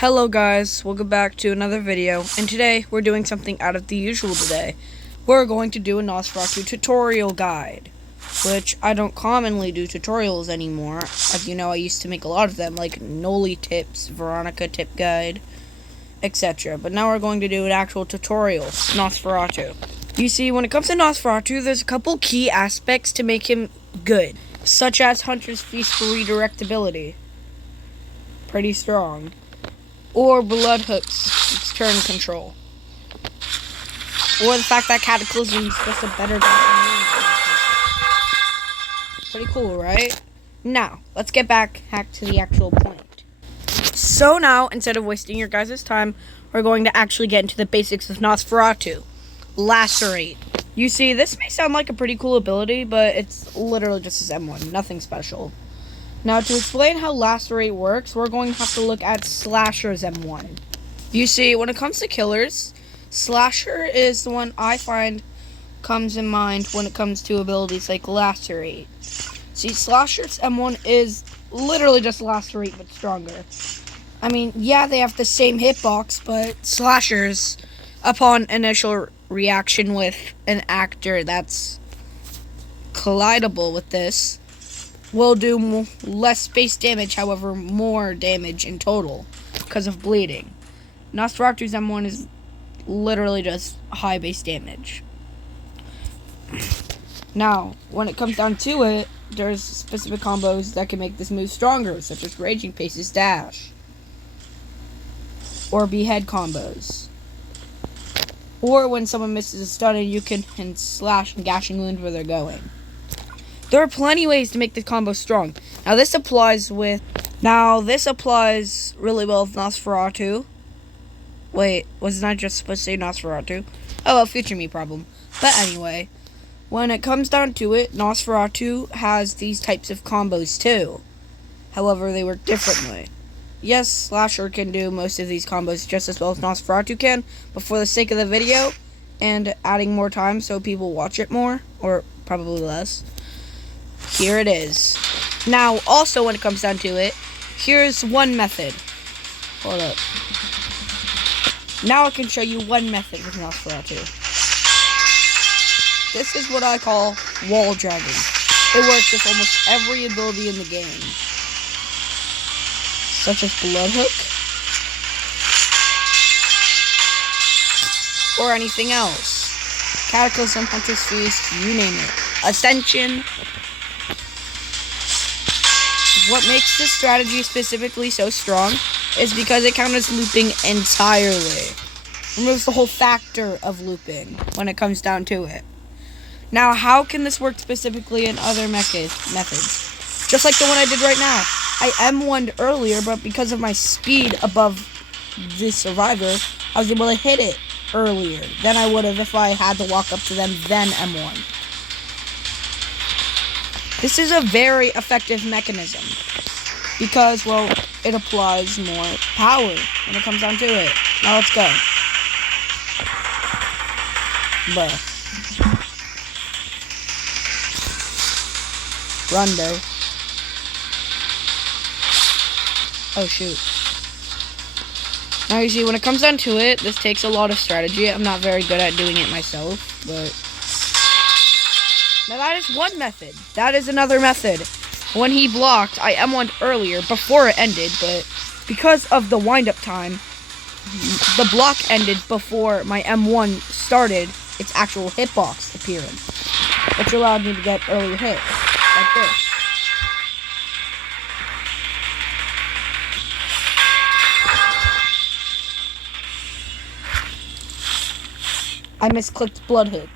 Hello guys, welcome back to another video, and today we're doing something out of the usual today. We're going to do a Nosferatu tutorial guide, which I don't commonly do tutorials anymore. As you know, I used to make a lot of them, like Noli tips, Veronica tip guide, etc. But now we're going to do an actual tutorial, Nosferatu. You see, when it comes to Nosferatu, there's a couple key aspects to make him good, such as Hunter's Feast for redirectability. Pretty strong. Or Bloodhook's turn control. Or the fact that Cataclysm is just a better pretty cool, right? Now, let's get back to the actual point. So now, instead of wasting your guys' time, we're going to actually get into the basics of Nosferatu. Lacerate. You see, this may sound like a pretty cool ability, but it's literally just his M1, nothing special. Now, to explain how Lacerate works, we're going to have to look at Slasher's M1. You see, when it comes to killers, Slasher is the one I find comes in mind when it comes to abilities like Lacerate. See, Slasher's M1 is literally just Lacerate, but stronger. I mean, yeah, they have the same hitbox, but Slasher's, upon initial reaction with an actor that's collidable with this, will do less base damage, however, more damage in total because of bleeding. Nosferatu's M1 is literally just high base damage. Now, when it comes down to it, there's specific combos that can make this move stronger, such as Raging Pace's dash, or behead combos. Or when someone misses a stun and you can slash and gashing wound where they're going. There are plenty of ways to make the combo strong. Now this applies really well with Nosferatu. Wait, wasn't I just supposed to say Nosferatu? Oh well, future me problem. But anyway, when it comes down to it, Nosferatu has these types of combos too. However, they work differently. Yes, Slasher can do most of these combos just as well as Nosferatu can, but for the sake of the video and adding more time so people watch it more, or probably less, here it is. Now, also when it comes down to it, here's one method. Hold up. Now I can show you one method with Nosferatu. This is what I call wall dragging. It works with almost every ability in the game, such as Bloodhook, or anything else. Cataclysm, Hunter's Feast, you name it. Ascension. What makes this strategy specifically so strong is because it counters looping entirely. Removes the whole factor of looping when it comes down to it. Now, how can this work specifically in other methods? Just like the one I did right now. I M1'd earlier, but because of my speed above the survivor, I was able to hit it earlier than I would have if I had to walk up to them then M1. This is a very effective mechanism because, well, it applies more power when it comes down to it. Now let's go. Bruh. Rondo. Oh, shoot. Now, you see, when it comes down to it, this takes a lot of strategy. I'm not very good at doing it myself, but now that is one method. That is another method. When he blocked, I M1'd earlier before it ended, but because of the wind-up time, the block ended before my M1 started its actual hitbox appearance, which allowed me to get earlier hits, like this. I misclicked Bloodhook.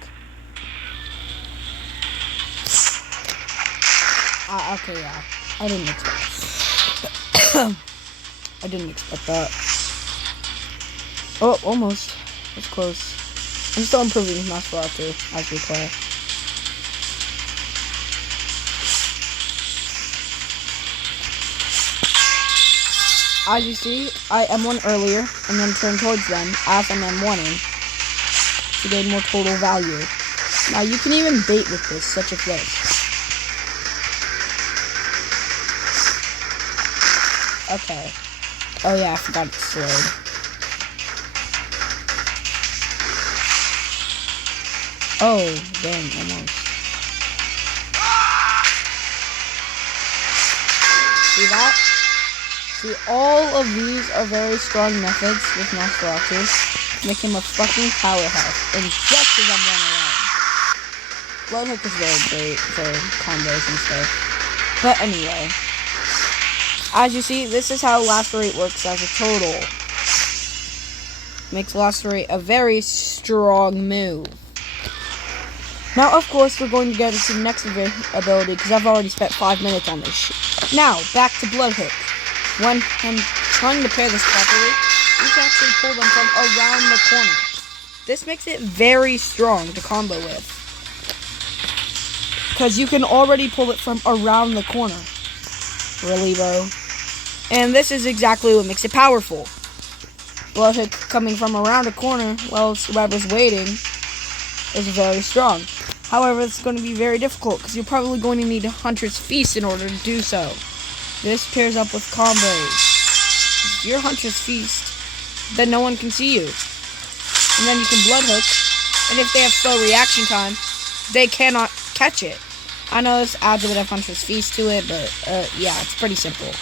Okay, yeah. I didn't expect I didn't expect that. Oh, almost. That's close. I'm still improving Nosferatu as we play. As you see, I M1 earlier and then turned towards them as I'm M1ing to gain more total value. Now you can even bait with this, such as this. Okay. Oh yeah, I forgot it's slowed. Oh, dang, almost. See that? See, all of these are very strong methods with Nosferatus. Make him a fucking powerhouse. And just as I'm running around. Bloodhook is very great for combos and stuff. But anyway. As you see, this is how Lacerate works as a total. Makes Lacerate a very strong move. Now, of course, we're going to get into the next ability because I've already spent 5 minutes on this shit. Now, back to Bloodhook. When I'm trying to pair this properly, you can actually pull them from around the corner. This makes it very strong to combo with. Because you can already pull it from around the corner. Really, bro? And this is exactly what makes it powerful. Bloodhook coming from around the corner while whoever's waiting is very strong. However, it's going to be very difficult because you're probably going to need a Hunter's Feast in order to do so. This pairs up with combos. If you're Hunter's Feast, then no one can see you. And then you can Bloodhook, and if they have slow reaction time, they cannot catch it. I know this adds a bit of Hunter's Feast to it, but yeah, it's pretty simple.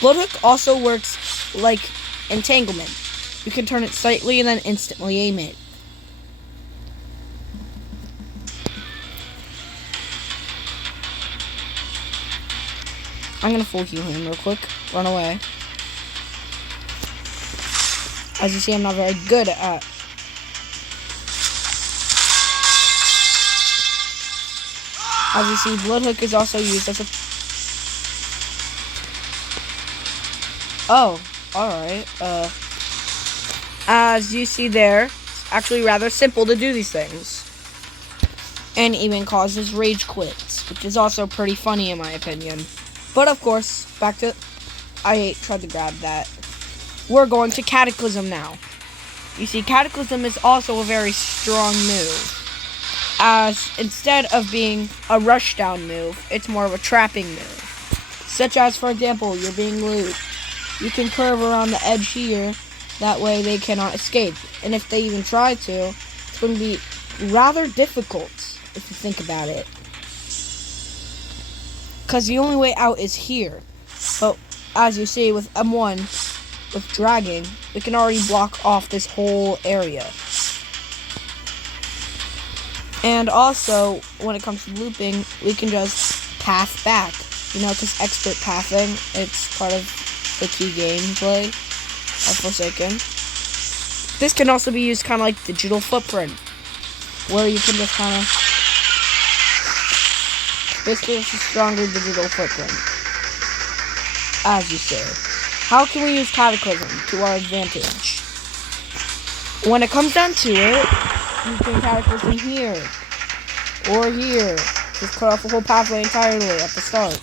Bloodhook also works like Entanglement. You can turn it slightly and then instantly aim it. I'm gonna full heal him real quick. Run away. As you see, I'm not very good at... As you see, Bloodhook is also used as a... Oh, alright. As you see there, it's actually rather simple to do these things. And even causes rage quits, which is also pretty funny in my opinion. But of course, back to... I tried to grab that. We're going to Cataclysm now. You see, Cataclysm is also a very strong move. As instead of being a rushdown move, it's more of a trapping move. Such as, for example, you're being looped. You can curve around the edge here. That way they cannot escape. And if they even try to, it's going to be rather difficult if you think about it. Because the only way out is here. But as you see with M1, with dragging, we can already block off this whole area. And also, when it comes to looping, we can just path back. You know, because expert pathing, it's part of the key gameplay of Forsaken. This can also be used kind of like digital footprint, where you can just kind of... Basically, it's a stronger digital footprint. As you say. How can we use Cataclysm to our advantage? When it comes down to it, you can Cataclysm here. Or here. Just cut off the whole pathway entirely at the start.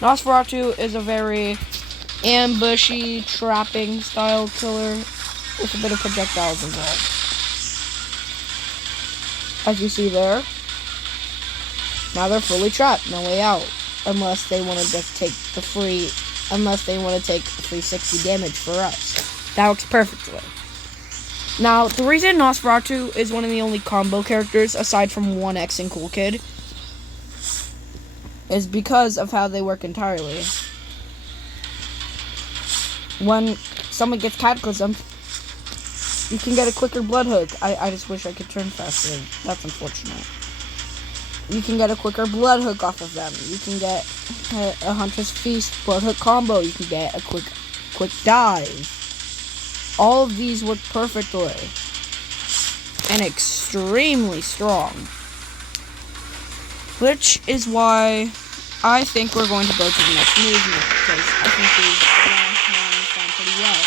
Nosferatu is a very ambushy, trapping style killer with a bit of projectiles involved. As you see there, now they're fully trapped, no way out. Unless they want to just take the free 60 damage for us. That works perfectly. Now, the reason Nosferatu is one of the only combo characters, aside from 1X and Cool Kid, is because of how they work entirely. When someone gets Cataclysm, you can get a quicker Bloodhook. I just wish I could turn faster. That's unfortunate. You can get a quicker Bloodhook off of them. You can get a Hunter's Feast Bloodhook combo. You can get a quick dive. All of these work perfectly. And extremely strong. Which is why I think we're going to go to the next movement. Because I think these last ones done pretty well.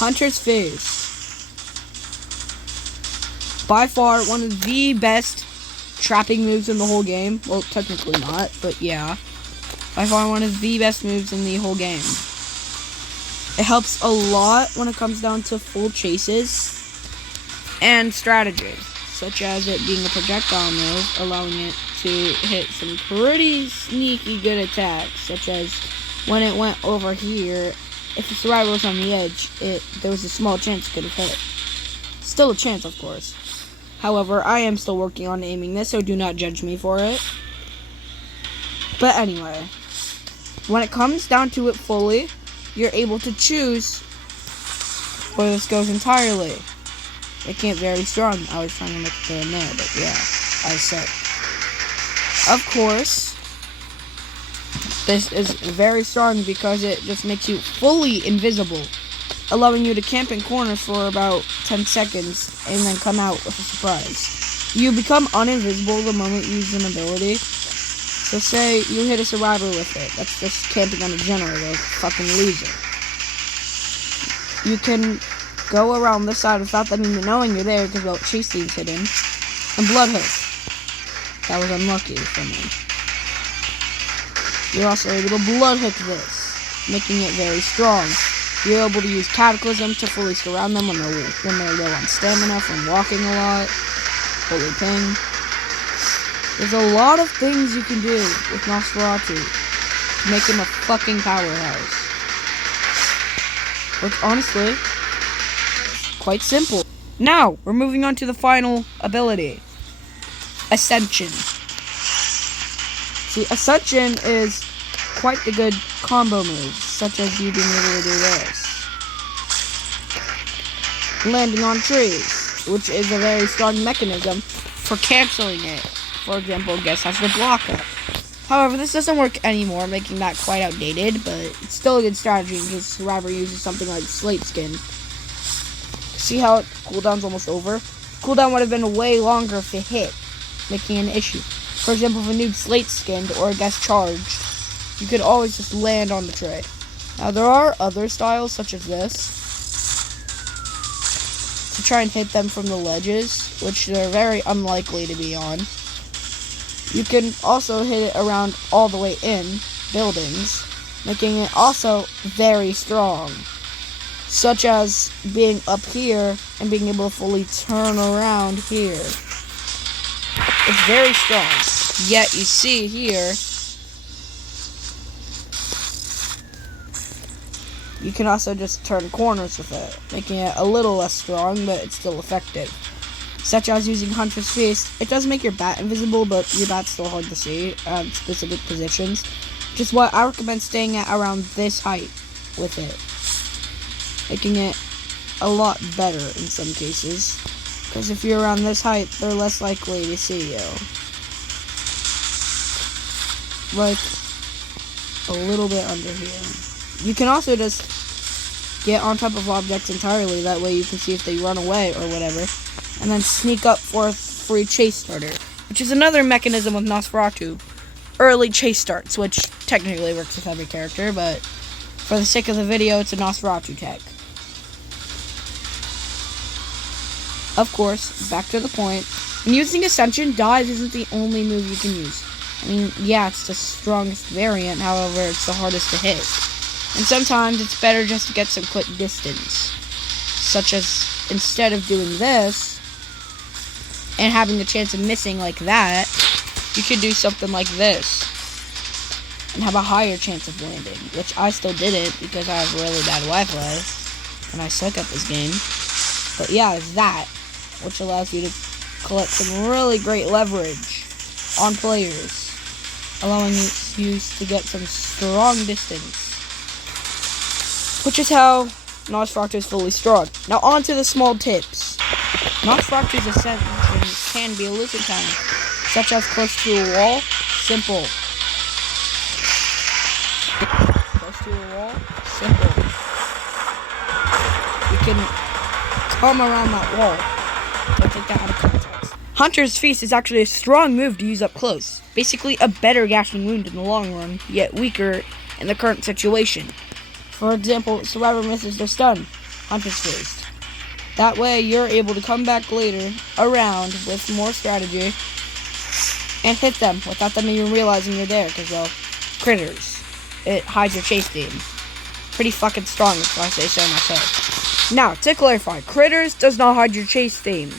Hunter's Feast. By far one of the best trapping moves in the whole game. Well, technically not, but yeah. By far one of the best moves in the whole game. It helps a lot when it comes down to full chases and strategy, such as it being a projectile move, allowing it to hit some pretty sneaky good attacks, such as when it went over here if the survivor was on the edge, there was a small chance it could have hit. Still a chance, of course. However, I am still working on aiming this, so do not judge me for it. But anyway, when it comes down to it fully, you're able to choose where this goes entirely. Making it very strong. I was trying to make it go in there, but yeah, I said. Of course, this is very strong because it just makes you fully invisible, allowing you to camp in corners for about 10 seconds and then come out with a surprise. You become uninvisible the moment you use an ability. So say you hit a survivor with it, that's just camping on a generator, fucking loser. You can go around this side without them even knowing you're there because chase team's hidden. And blood hook. That was unlucky for me. You're also able to blood hook this, making it very strong. You're able to use Cataclysm to fully surround them when they're low on stamina from walking a lot. Fully ping. There's a lot of things you can do with Nosferatu to make him a fucking powerhouse. Which honestly, quite simple. Now, we're moving on to the final ability. Ascension. See, Ascension is quite the good combo move, such as you being able to do this. Landing on trees, which is a very strong mechanism for canceling it. For example, guess has the block up. However, this doesn't work anymore, making that quite outdated, but it's still a good strategy in case the survivor uses something like Slate Skin. See how cooldown's almost over? Cooldown would have been way longer if it hit, making an issue. For example, if a noob Slate Skinned or a guest charged, you could always just land on the tray. Now, there are other styles, such as this, to try and hit them from the ledges, which they're very unlikely to be on. You can also hit it around all the way in buildings, making it also very strong. Such as being up here and being able to fully turn around here. It's very strong. Yet you see here, you can also just turn corners with it, making it a little less strong, but it's still effective. Such as using Hunter's Feast. It does make your bat invisible, but your bat's still hard to see at specific positions. Which is why I recommend staying at around this height with it. Making it a lot better in some cases. Because if you're around this height, they're less likely to see you. Like, a little bit under here. You can also just get on top of objects entirely. That way you can see if they run away or whatever. And then sneak up for a free chase starter, which is another mechanism with Nosferatu. Early chase starts, which technically works with every character, but for the sake of the video, it's a Nosferatu tech. Of course, back to the point, when using Ascension, dive isn't the only move you can use. I mean, yeah, it's the strongest variant, however, it's the hardest to hit. And sometimes it's better just to get some quick distance. Such as, instead of doing this, and having the chance of missing like that, you could do something like this. And have a higher chance of landing. Which I still didn't, because I have really bad Wi-Fi. And I suck at this game. But yeah, it's that. Which allows you to collect some really great leverage on players. Allowing you to get some strong distance. Which is how Nosferatu is fully strong. Now on to the small tips. Nosferatu's Ascension can be a looping time, such as close to a wall, simple. Close to a wall, simple. You can come around that wall. Don't take that out of context. Hunter's Feast is actually a strong move to use up close. Basically a better gashing wound in the long run, yet weaker in the current situation. For example, survivor misses their stun, Hunter's Feast. That way, you're able to come back later, around, with more strategy, and hit them without them even realizing you're there, because, well, critters. It hides your chase team. Pretty fucking strong, if I say so myself. Now, to clarify, critters does not hide your chase theme.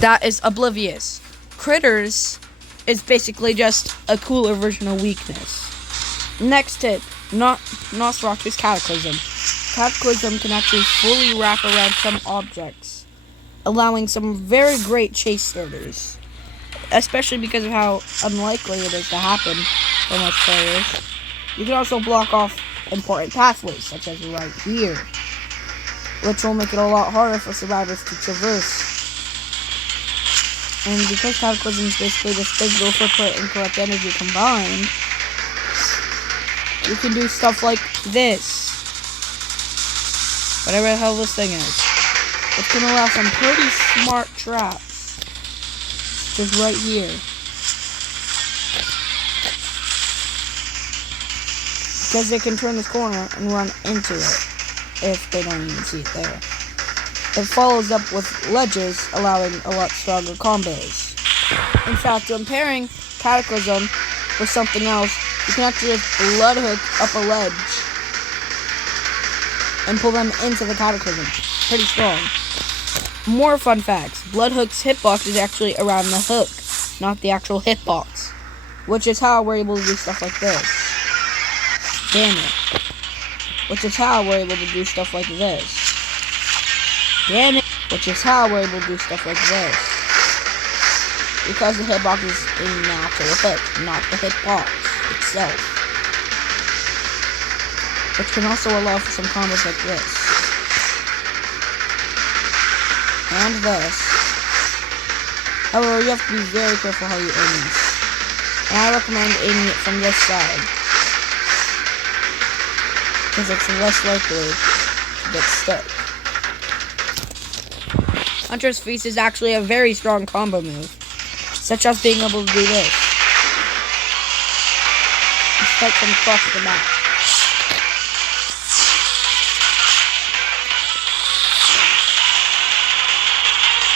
That is oblivious. Critters is basically just a cooler version of weakness. Next tip, not Nosferatus Cataclysm. Cataclysm can actually fully wrap around some objects, allowing some very great chase starters, especially because of how unlikely it is to happen for most players. You can also block off important pathways, such as right here, which will make it a lot harder for survivors to traverse. And because Cataclysm is basically just physical footprint and correct energy combined, you can do stuff like this. Whatever the hell this thing is. It's going to allow some pretty smart traps. Just right here. Because they can turn this corner and run into it, if they don't even see it there. It follows up with ledges, allowing a lot stronger combos. In fact, when pairing Cataclysm with something else, you can actually just blood hook up a ledge and pull them into the Cataclysm. Pretty strong. More fun facts. Bloodhook's hitbox is actually around the hook, not the actual hitbox. Which is how we're able to do stuff like this. Damn it. Which is how we're able to do stuff like this. Damn it. Which is how we're able to do stuff like this. Because the hitbox is a natural hook, not the hitbox itself. Which can also allow for some combos like this. And this. However, you have to be very careful how you aim this. And I recommend aiming it from this side, because it's less likely to get stuck. Hunter's Feast is actually a very strong combo move, such as being able to do this. And strike them across the map.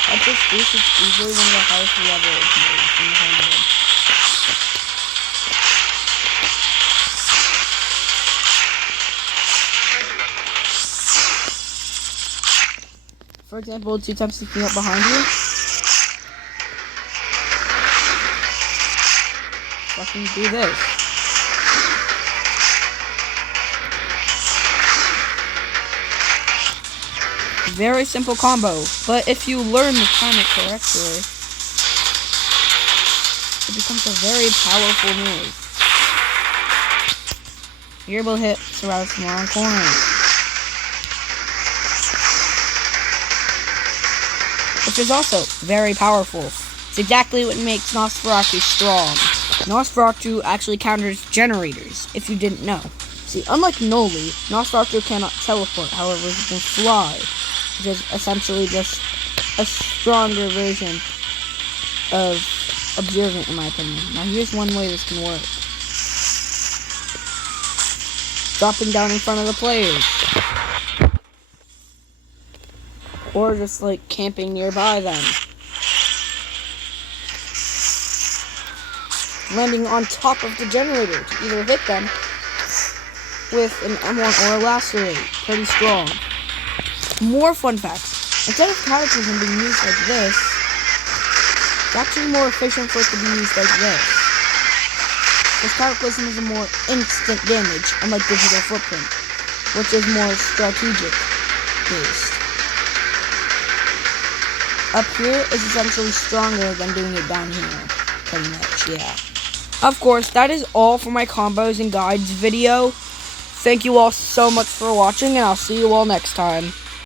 Hunter's Feast is easily one of the highest level moves in the whole game. For example, 2 times sneaking up behind you. Fucking do this. Very simple combo, but if you learn to time it correctly, it becomes a very powerful move. You're able to hit Nosferatus from around corners, which is also very powerful. It's exactly what makes Nosferatu strong. Nosferatu actually counters generators, if you didn't know. See, unlike Noli, Nosferatu cannot teleport, however he can fly, which is essentially just a stronger version of Observant, in my opinion. Now here's one way this can work. Dropping down in front of the players. Or just like camping nearby them. Landing on top of the generator to either hit them with an M1 or a lacerate. Pretty strong. More fun facts. Instead of Cataclysm being used like this, it's actually more efficient for it to be used like this. Because Cataclysm is a more instant damage, unlike Digital Footprint, which is more strategic based. Up here is essentially stronger than doing it down here, pretty much, yeah. Of course, that is all for my combos and guides video. Thank you all so much for watching, and I'll see you all next time.